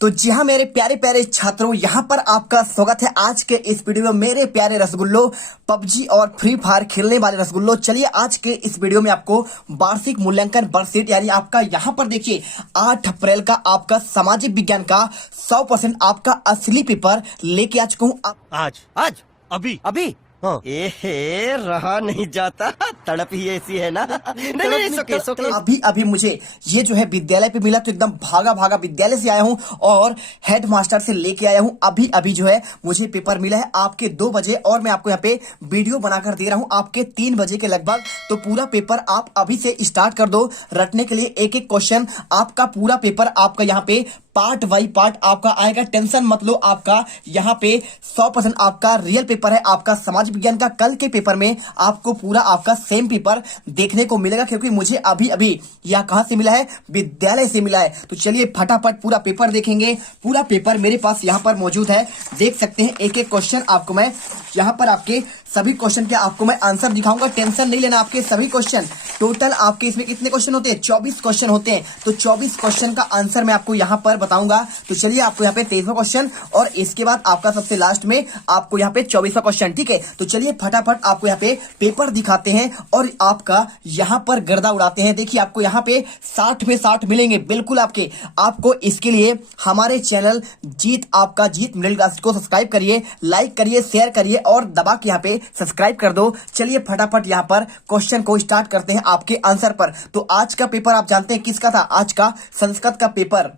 तो जी हाँ मेरे प्यारे प्यारे छात्रों, यहाँ पर आपका स्वागत है आज के इस वीडियो में। मेरे प्यारे रसगुल्लो, पबजी और फ्री फायर खेलने वाले रसगुल्लो, चलिए आज के इस वीडियो में आपको वार्षिक मूल्यांकन वर्कशीट यानी आपका यहाँ पर देखिए 8 अप्रैल का आपका सामाजिक विज्ञान का 100% आपका असली पेपर लेके आ चुका हूँ। आज आज अभी अभी हाँ। एहे रहा नहीं जाता, तड़प ही ऐसी है ना। नहीं, सोके। अभी अभी मुझे ये जो है विद्यालय पे मिला, तो एकदम भागा भागा विद्यालय से आया हूँ और हेड मास्टर से लेके आया हूँ। अभी अभी जो है मुझे पेपर मिला है आपके 2 बजे और मैं आपको यहाँ पे वीडियो बनाकर दे रहा हूँ आपके 3 बजे के लगभग। तो पूरा पेपर आप अभी से स्टार्ट कर दो रटने के लिए। एक एक क्वेश्चन आपका पूरा पेपर आपका यहाँ पे पार्ट बाई पार्ट आपका आएगा। टेंशन मत लो, आपका यहाँ पे 100% आपका रियल पेपर है आपका समाज विज्ञान का। कल के पेपर में आपको पूरा आपका सेम पेपर देखने को मिलेगा, क्योंकि मुझे अभी अभी यह कहां से मिला है, विद्यालय से मिला है। तो चलिए फटाफट पूरा पेपर देखेंगे। पूरा पेपर मेरे पास यहाँ पर मौजूद है, देख सकते हैं। एक एक क्वेश्चन आपको मैं यहाँ पर आपके सभी क्वेश्चन के आपको मैं आंसर दिखाऊंगा। टेंशन नहीं लेना, आपके सभी क्वेश्चन टोटल आपके इसमें कितने क्वेश्चन होते हैं, 24 क्वेश्चन होते हैं। तो 24 क्वेश्चन का आंसर मैं आपको यहाँ पर बताऊंगा। तो चलिए आपको यहाँ पे 23वां क्वेश्चन और इसके बाद आपका सबसे लास्ट में आपको यहाँ पे 24वां क्वेश्चन, ठीक है। तो चलिए फटाफट आपको यहाँ पे पेपर दिखाते हैं और आपका यहाँ पर गर्दा उड़ाते हैं। देखिए आपको यहाँ पे 60 में 60 मिलेंगे बिल्कुल आपके। आपको इसके लिए हमारे चैनल जीत आपका जीत मिडिल क्लास को सब्सक्राइब करिए, लाइक करिए, शेयर करिए और दबा के यहाँ पे सब्सक्राइब कर दो। चलिए फटाफट यहाँ पर क्वेश्चन को स्टार्ट करते हैं आपके आंसर पर। तो आज का पेपर आप जानते हैं किसका था, आज का संस्कृत का पेपर।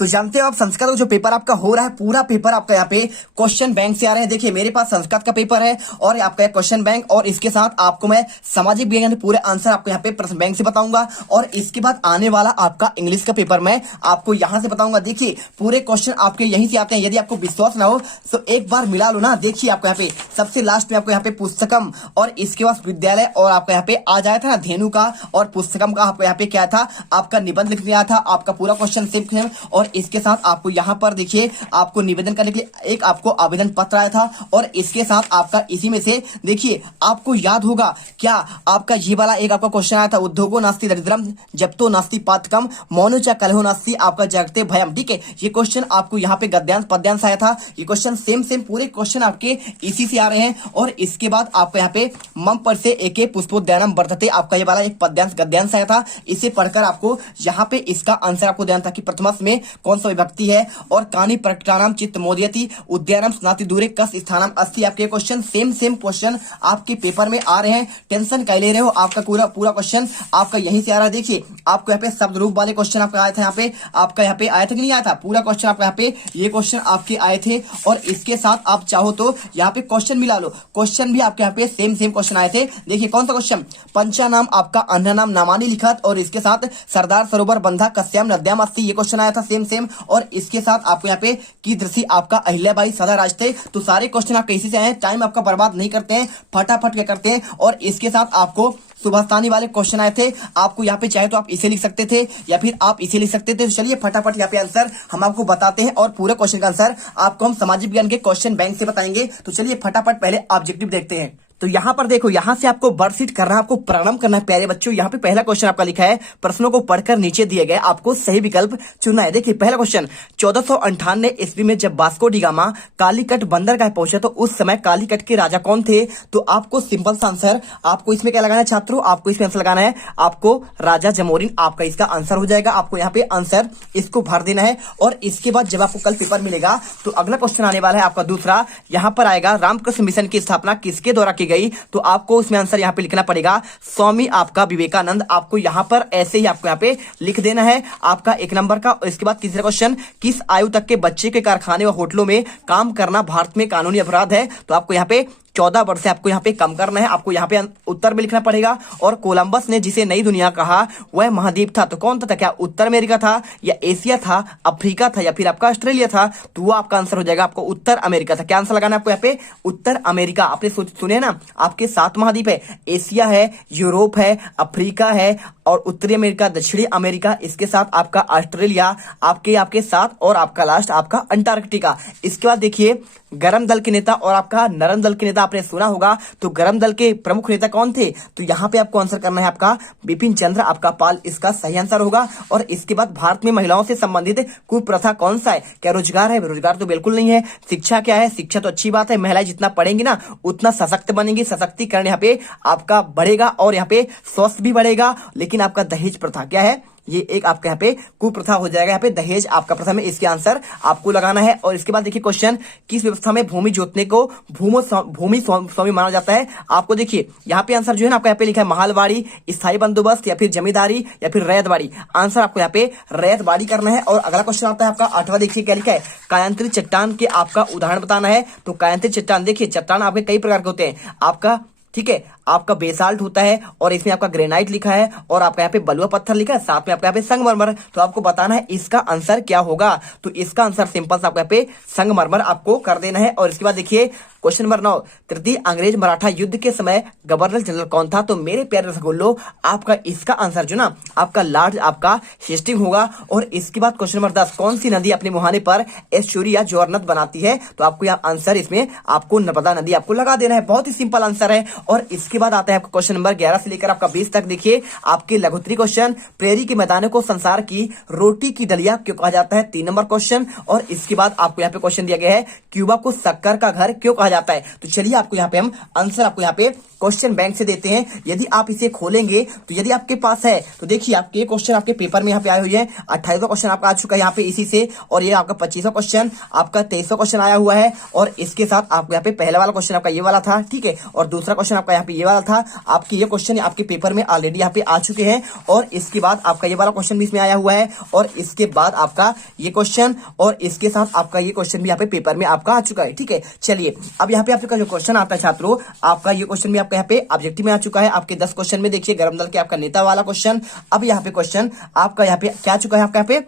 तो जानते हो आप संस्कृत का जो पेपर आपका हो रहा है, पूरा पेपर आपका यहाँ पे क्वेश्चन बैंक से आ रहे हैं। देखिए मेरे पास संस्कृत का पेपर है और आपका क्वेश्चन बैंक, और इसके साथ आपको मैं सामाजिक विज्ञान के पूरे आंसर आपको यहाँ पे प्रश्न बैंक से बताऊंगा। और इसके बाद आने वाला आपका इंग्लिश का पेपर मैं आपको यहाँ से बताऊंगा। देखिए पूरे क्वेश्चन आपके यहीं से आते हैं। यदि आपको विश्वास ना हो तो एक बार मिला लो ना। देखिए आपको यहाँ पे सबसे लास्ट में आपको यहाँ पे पुस्तकम और इसके बाद विद्यालय और आपका यहाँ पे आ जाया था ना धेनु का और पुस्तकम का। आपको यहाँ पे क्या था, आपका निबंध लिखने आया था, आपका पूरा क्वेश्चन सेम। और इसके साथ आपको यहाँ पर देखिए आपको निवेदन करने के लिए एक आपको आवेदन पत्र आया था। और इसके साथ आपका इसी में से देखिए आपको याद होगा क्या, आपका ये वाला एक आपका क्वेश्चन आया था, उद्योगो नास्ति दरिद्रम जप्तो नास्ति पातकम मौनो च कलहो नास्ति आपका जगते भयम, ठीक है। ये क्वेश्चन आपको यहाँ पे गद्यांश पद्यांश आया था। ये क्वेश्चन सेम पूरे क्वेश्चन आपके इसी से आ रहे हैं। और इसके बाद आपको यहाँ पे मम पर से एके पुष्पोद्यानम वर्धते आपका ये वाला एक पद्यांश गद्यांश आया था। इसे पढ़कर आपको यहाँ पे इसका आंसर आपको देना था कि प्रथमांश में कौन सा विभक्ति है। और कानी प्रकटानाम चित्त मोदयति उद्यानम स्नाति दूरे कस स्थानम अस्ति। आपके क्वेश्चन सेम क्वेश्चन आपके पेपर में आ रहे हैं। टेंशन क्या ले रहे हो, आपका पूरा क्वेश्चन आपका यहीं से आ रहा है। देखिए आपको यहाँ पे शब्द रूप वाले क्वेश्चन आपका आया था, यहाँ पे आपका यहाँ पे आया था कि नहीं आया था, पूरा क्वेश्चन आपका यहाँ पे ये क्वेश्चन आपके आए थे। और इसके साथ आप चाहो तो यहाँ पे क्वेश्चन मिला लो, क्वेश्चन भी आपके यहाँ पे सेम क्वेश्चन आए थे। देखिए कौन सा क्वेश्चन, पंचा नाम आपका अन्य नाम नामानी लिखत और इसके साथ सरदार सरोवर बंधा कस्याम नद्याम अस्ति, ये क्वेश्चन आया था सेम। और इसके साथ आपको यहाँ पे की दृष्टि आपका अहिल्याबाई सदा राज थे। तो सारे क्वेश्चन आप कैसे से आए हैं, टाइम आपका बर्बाद नहीं करते हैं, फटाफट क्या करते हैं। और इसके साथ आपको सुभाषतानी वाले क्वेश्चन आए थे। आपको यहाँ पे चाहे तो आप इसे लिख सकते थे या फिर आप इसे लिख सकते थे। तो चलिए फटाफट यहाँ पे आंसर हम आपको बताते हैं और पूरे क्वेश्चन का आंसर आपको हम सामाजिक विज्ञान के क्वेश्चन बैंक से बताएंगे। तो चलिए फटाफट पहले ऑब्जेक्टिव देखते हैं। तो यहाँ पर देखो, यहाँ से आपको वर्कशीट करना है, आपको प्रारंभ करना है प्यारे बच्चों। यहाँ पे पहला क्वेश्चन आपका लिखा है, प्रश्नों को पढ़कर नीचे दिए गए आपको सही विकल्प चुनना है। देखिए पहला क्वेश्चन, 1498 ईस्वी में जब वास्को डी गामा कालीकट बंदरगाह पहुंचे तो उस समय कालीकट के राजा कौन थे। तो आपको सिंपल सा आंसर आपको इसमें क्या लगाना है छात्रों, आपको इसमें आंसर लगाना है आपको राजा जमोरिन, आपका इसका आंसर हो जाएगा। आपको यहाँ पे आंसर इसको भर देना है। और इसके बाद जब आपको कल पेपर मिलेगा तो अगला क्वेश्चन आने वाला है आपका दूसरा, यहाँ पर आएगा रामकृष्ण मिशन की स्थापना किसके द्वारा की गई। तो आपको उसमें आंसर यहाँ पे लिखना पड़ेगा स्वामी आपका विवेकानंद। आपको यहाँ पर ऐसे ही आपको यहाँ पे लिख देना है आपका 1 नंबर का। इसके बाद तीसरा क्वेश्चन, किस आयु तक के बच्चे के कारखाने व होटलों में काम करना भारत में कानूनी अपराध है। तो आपको यहाँ पे 14 वर्ष से आपको यहाँ पे कम करना है। आपको यहाँ पे उत्तर में लिखना पड़ेगा। और कोलंबस ने जिसे नई दुनिया कहा वह महाद्वीप था, तो कौन था, क्या उत्तर अमेरिका था या एशिया था, अफ्रीका था या फिर आपका ऑस्ट्रेलिया था। तो वो आपका आंसर हो जाएगा आपको उत्तर अमेरिका था। क्या आंसर लगाना है आपको यहाँ पे, उत्तर अमेरिका। आपने सुने ना, आपके 7 महाद्वीप है, एशिया है, यूरोप है, अफ्रीका है, और उत्तरी अमेरिका, दक्षिणी अमेरिका, इसके साथ आपका ऑस्ट्रेलिया, आपके साथ और आपका लास्ट आपका अंटार्कटिका। इसके बाद देखिए गर्म दल के नेता और आपका नरम दल के नेता आपने सुना होगा, तो गर्म दल के प्रमुख नेता कौन थे? तो यहाँ पे आपको आंसर करना है आपका बिपिन चंद्र आपका पाल, इसका सही आंसर होगा। और इसके बाद भारत में महिलाओं से संबंधित कुप्रथा कौन सा है? क्या रोजगार है? रोजगार तो बिल्कुल नहीं है। शिक्षा क्या है? शिक्षा तो अच्छी बात है, महिलाएं जितना पढ़ेंगी ना उतना सशक्त बनेंगी, सशक्तिकरण यहाँ पे आपका बढ़ेगा और यहाँ पे स्वस्थ भी बढ़ेगा। लेकिन आपका दहेज प्रथा क्या है? ये एक आपका यहाँ पे कुप्रथा हो जाएगा। यहाँ पे दहेज आपका प्रथा में इसके आंसर आपको लगाना है। और इसके बाद देखिए क्वेश्चन, किस व्यवस्था में भूमि जोतने को भूमि स्वामी माना जाता है? आपको देखिए यहाँ पे आंसर जो है ना आपका यहाँ पे लिखा है महलवाड़ी, स्थायी बंदोबस्त, या फिर जमींदारी, या फिर रैयतवाड़ी। आंसर आपको यहाँ पे रैयतवाड़ी करना है। और अगला क्वेश्चन आता है आपका 8वां, देखिए क्या लिखा है, कायांतरित चट्टान के आपका उदाहरण बताना है। तो कायांतरित चट्टान, देखिए चट्टान आपके कई प्रकार के होते हैं आपका, ठीक है, आपका बेसाल्ट होता है और इसमें आपका ग्रेनाइट लिखा है और आपका यहाँ पे बलुआ पत्थर लिखा है, साथ में आपका यहाँ पे संगमरमर। तो आपको बताना है इसका आंसर क्या होगा। तो इसका आंसर सिंपल सा आपको यहाँ पे संगमरमर आपको कर देना है। और इसके बाद देखिए क्वेश्चन नंबर 9, तृतीय अंग्रेज मराठा युद्ध के समय गवर्नर जनरल कौन था? तो मेरे प्यारे रसगुल्लो आपका इसका आंसर जो ना आपका लॉर्ड आपका हेस्टिंग होगा। और इसके बाद क्वेश्चन नंबर 10, कौन सी नदी अपने मुहाने पर एस्चुरी या जोरनद बनाती है? तो आपको यहाँ आंसर इसमें आपको नर्मदा नदी आपको लगा देना है। बहुत ही सिंपल आंसर है। और इसके बाद आता है आपका क्वेश्चन नंबर 11 से लेकर आपका 20 तक। देखिए आपके लघुत्तरी क्वेश्चन, प्रेरी के मैदानों को संसार की रोटी की दलिया क्यों कहा जाता है? 3 नंबर क्वेश्चन। और इसके बाद आपको यहाँ पे क्वेश्चन दिया गया है, क्यूबा को शक्कर का घर क्यों कहा जाता है? तो चलिए आपको यहाँ पे हम आंसर आपको यहाँ पे क्वेश्चन बैंक से देते हैं। यदि आप इसे खोलेंगे तो यदि आपके पास है तो देखिए आपके ये क्वेश्चन आपके पेपर में यहाँ पे आए हुए हैं। 28वां क्वेश्चन आपका आ चुका है यहाँ पे इसी से, और ये आपका 25वां क्वेश्चन, आपका 23वां क्वेश्चन आया हुआ है। और इसके साथ आपको यहाँ पे पहला वाला क्वेश्चन आपका ये वाला था, ठीक है, और दूसरा क्वेश्चन आपका यहाँ पे ये वाला था। आपके ये क्वेश्चन आपके पेपर में ऑलरेडी यहाँ पे आ चुके हैं। और इसके बाद आपका ये वाला क्वेश्चन भी इसमें आया हुआ है, और इसके बाद आपका ये क्वेश्चन, और इसके साथ आपका ये क्वेश्चन भी यहाँ पे पेपर में आपका आ चुका है, ठीक है। चलिए अब यहाँ पे आपका जो क्वेश्चन आता है छात्रों, आपका ये क्वेश्चन भी आपका यहाँ पे ऑब्जेक्टिव में आ चुका है। आपके 10 क्वेश्चन में देखिए गर्म दल के आपका नेता वाला क्वेश्चन। अब यहाँ पे क्वेश्चन आपका यहाँ पे क्या चुका है आपका यहाँ पे,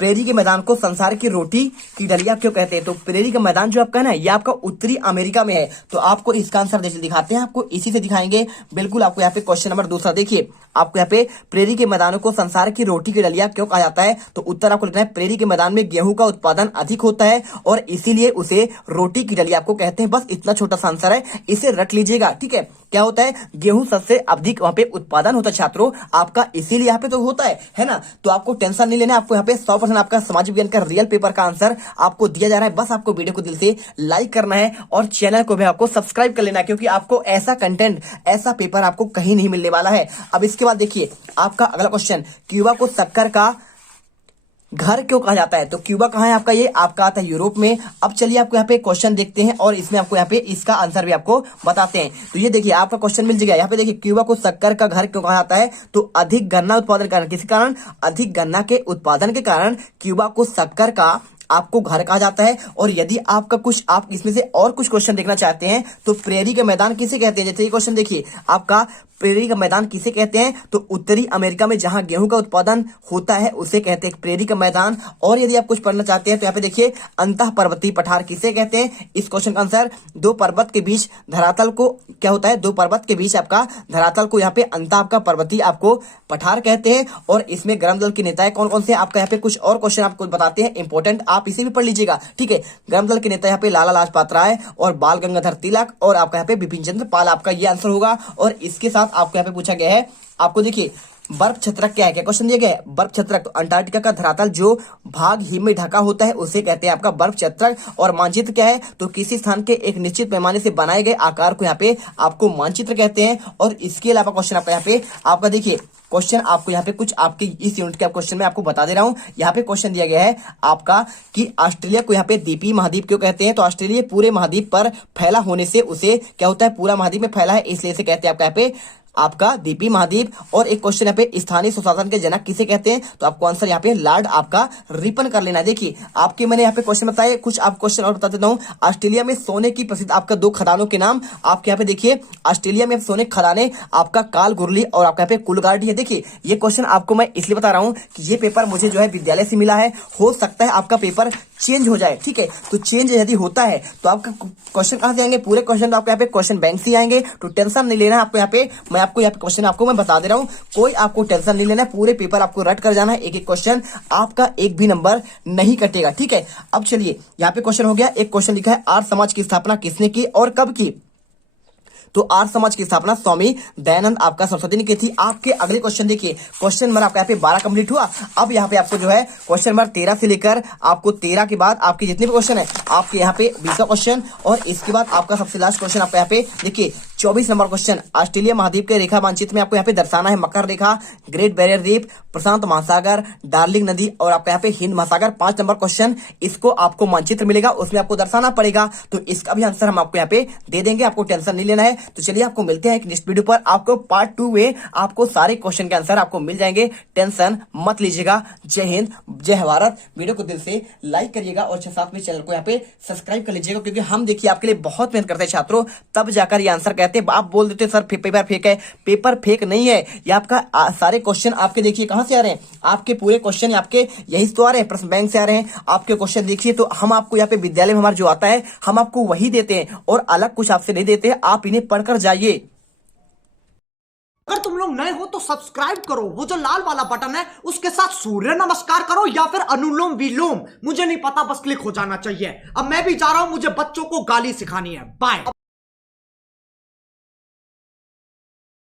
प्रेरी के मैदान को संसार की रोटी की दलिया क्यों कहते हैं? तो प्रेरी का मैदान जो आपका है ना ये आपका उत्तरी अमेरिका में है। तो आपको इसका आंसर दिखाते हैं, आपको इसी से दिखाएंगे बिल्कुल। आपको यहाँ पे क्वेश्चन नंबर 2 देखिए, आपको यहाँ पे प्रेरी के मैदानों को संसार की रोटी की दलिया क्यों कहा जाता है? तो उत्तर आपको लिखना है, प्रेरी के मैदान में गेहूं का उत्पादन अधिक होता है और इसीलिए उसे रोटी की दलिया आपको कहते हैं। बस इतना छोटा सा आंसर है, इसे रट लीजिएगा, ठीक है। क्या होता है? गेहूं सबसे अधिक वहां पे उत्पादन होता है छात्रों आपका, इसीलिए यहाँ पे तो होता है ना। तो आपको टेंशन नहीं लेना, आपको यहाँ पे 100% आपका समाज विज्ञान का रियल पेपर का आंसर आपको दिया जा रहा है। बस आपको वीडियो को दिल से लाइक करना है और चैनल को भी आपको सब्सक्राइब कर लेना है, क्योंकि आपको ऐसा कंटेंट, ऐसा पेपर आपको कहीं नहीं मिलने वाला है। अब इसके बाद देखिए आपका अगला क्वेश्चन, क्यूबा को शक्कर का घर क्यों कहा जाता है? तो क्यूबा कहाँ है आपका? ये आपका आता है यूरोप में। अब चलिए आपको यहाँ पे क्वेश्चन देखते हैं और इसमें आपको यहाँ पे इसका आंसर भी आपको बताते हैं। तो ये देखिए आपका क्वेश्चन मिल जाएगा यहाँ पे। देखिए क्यूबा को शक्कर का घर क्यों कहा जाता है? तो अधिक गन्ना उत्पादन के कारण, किसी कारण, अधिक गन्ना के उत्पादन के कारण क्यूबा को शक्कर का आपको घर कहा जाता है। और यदि आपका कुछ, आप इसमें से और कुछ क्वेश्चन देखना चाहते हैं तो प्रेरी के मैदान किसे कहते हैं? जैसे ये क्वेश्चन देखिए आपका, प्रेरी का मैदान किसे कहते हैं? तो उत्तरी अमेरिका में जहां गेहूं का उत्पादन होता है उसे कहते हैं प्रेरी का मैदान। और यदि आप कुछ पढ़ना चाहते हैं तो यहाँ पे देखिए, अंतः पर्वतीय पठार किसे कहते हैं? इस क्वेश्चन का आंसर, दो पर्वत के बीच धरातल को क्या होता है? दो पर्वत के बीच आपका धरातल को यहाँ पे अंतः आपका पर्वतीय आपको पठार कहते हैं। और इसमें गर्म दल के नेता कौन कौन से? आपका यहाँ पे कुछ और क्वेश्चन आपको बताते हैं इंपॉर्टेंट, आप इसे भी पढ़ लीजिएगा, ठीक है। गर्म दल के नेता यहाँ पे लाला लाजपत राय और बाल गंगाधर तिलक, और आपका यहाँ पे बिपिन चंद्र पाल, आपका ये आंसर होगा। और इसके साथ आपको यहाँ पे पूछा गया है, आपको देखिए बर्फ छत्रक क्या है? क्या क्वेश्चन दिया गया है? बर्फ छत्रक, तो अंटार्कटिका का धरातल जो भाग हिम में ढका होता है उसे कहते हैं आपका बर्फ छत्रक। और मानचित्र क्या है? तो किसी स्थान के एक निश्चित पैमाने से बनाए गए आकार को यहाँ पे आपको मानचित्र कहते हैं। और इसके अलावा क्वेश्चन आपका यहाँ पे आपका देखिए क्वेश्चन आपको यहाँ पे कुछ आपके इस यूनिट के क्वेश्चन में आपको बता दे रहा हूँ। यहाँ पे क्वेश्चन दिया गया है आपका कि ऑस्ट्रेलिया को यहाँ पे द्वीपीय महाद्वीप क्यों कहते हैं? तो ऑस्ट्रेलिया पूरे महाद्वीप पर फैला होने से उसे क्या होता है? पूरा महाद्वीप में फैला है, इसलिए इसे कहते हैं आपका यहाँ पे आपका द्वीपीय महाद्वीप। और एक क्वेश्चन यहाँ पे, स्थानीय सुशासन के जनक किसे कहते हैं? तो आपको आंसर यहाँ पे लॉर्ड आपका रिपन कर लेना है। देखिए आपके मैंने यहाँ पे क्वेश्चन बताए, कुछ आप क्वेश्चन और बता देता हूँ। ऑस्ट्रेलिया में सोने की प्रसिद्ध आपका 2 खदानों के नाम आपके यहाँ पे देखिए, ऑस्ट्रेलिया में सोने खदाने आपका कालगुरली और आपका यहाँ पे कुलगार्डी है। देखिए ये क्वेश्चन आपको मैं इसलिए बता रहा हूँ कि ये पेपर मुझे जो है विद्यालय से मिला है, हो सकता है आपका पेपर चेंज हो जाए, ठीक है। तो चेंज यदि होता है तो आपका क्वेश्चन कहां से आएंगे, पूरे क्वेश्चन आपको यहाँ पे क्वेश्चन बैंक से आएंगे। तो टेंशन नहीं लेना है आपको, यहाँ पे मैं आपको यहाँ पे क्वेश्चन आपको मैं बता दे रहा हूँ, कोई आपको टेंशन नहीं लेना है। पूरे पेपर आपको रट कर जाना है, एक एक क्वेश्चन, आपका एक भी नंबर नहीं कटेगा, ठीक है। अब चलिए यहाँ पे क्वेश्चन हो गया। एक क्वेश्चन लिखा है आर्य समाज की स्थापना किसने की और कब की। तो आर्य समाज की स्थापना स्वामी दयानंद आपका सरस्वती ने की थी। आपके अगले क्वेश्चन देखिए, क्वेश्चन नंबर आपका यहाँ पे 12 कंप्लीट हुआ। अब यहाँ पे आपको जो है क्वेश्चन नंबर 13 से लेकर आपको 13 के बाद आपके जितने भी क्वेश्चन है आपके यहाँ पे 20 क्वेश्चन, और इसके बाद आपका सबसे लास्ट क्वेश्चन आपका यहाँ पे देखिए 24 नंबर क्वेश्चन। ऑस्ट्रेलिया महाद्वीप के रेखा मानचित्र में आपको यहाँ पे दर्शाना है मकर रेखा, ग्रेट बैरियर रीफ, प्रशांत महासागर, डार्लिंग नदी और आपका यहाँ पे हिंद महासागर। 5 नंबर क्वेश्चन, इसको आपको मानचित्र मिलेगा, उसमें आपको दर्शाना पड़ेगा। तो इसका भी आंसर हम आपको यहाँ पे दे देंगे, आपको टेंशन नहीं लेना है। तो चलिए आपको मिलते हैं एक नेक्स्ट वीडियो पर, आपको पार्ट 2 में आपको सारे क्वेश्चन के आंसर आपको मिल जाएंगे, टेंशन मत लीजिएगा। जय हिंद, जय भारत। वीडियो को दिल से लाइक करिएगा और साथ में चैनल को यहाँ पे सब्सक्राइब कर लीजिएगा, क्योंकि हम देखिए आपके लिए बहुत मेहनत करते हैं छात्रों, तब जाकर ये आंसर कहते हैं। आप बोल देते हैं सर पेपर फेक है, पेपर फेक नहीं है, ये आपका सारे क्वेश्चन आपके देखिए कहां से आ रहे हैं, आपके पूरे क्वेश्चन आपके यही तो आ रहे हैं, प्रश्न बैंक से आ रहे हैं। आपके क्वेश्चन देखिए, तो हम आपको यहाँ पे विद्यालय में हमारा जो आता है हम आपको वही देते हैं और अलग कुछ आपसे नहीं देते हैं, आप इन्हें पढ़कर जाइए। अगर तुम लोग नए हो तो सब्सक्राइब करो, वो जो लाल वाला बटन है उसके साथ सूर्य नमस्कार करो या फिर अनुलोम विलोम, मुझे नहीं पता, बस क्लिक हो जाना चाहिए। अब मैं भी जा रहा हूं, मुझे बच्चों को गाली सिखानी है। बाय।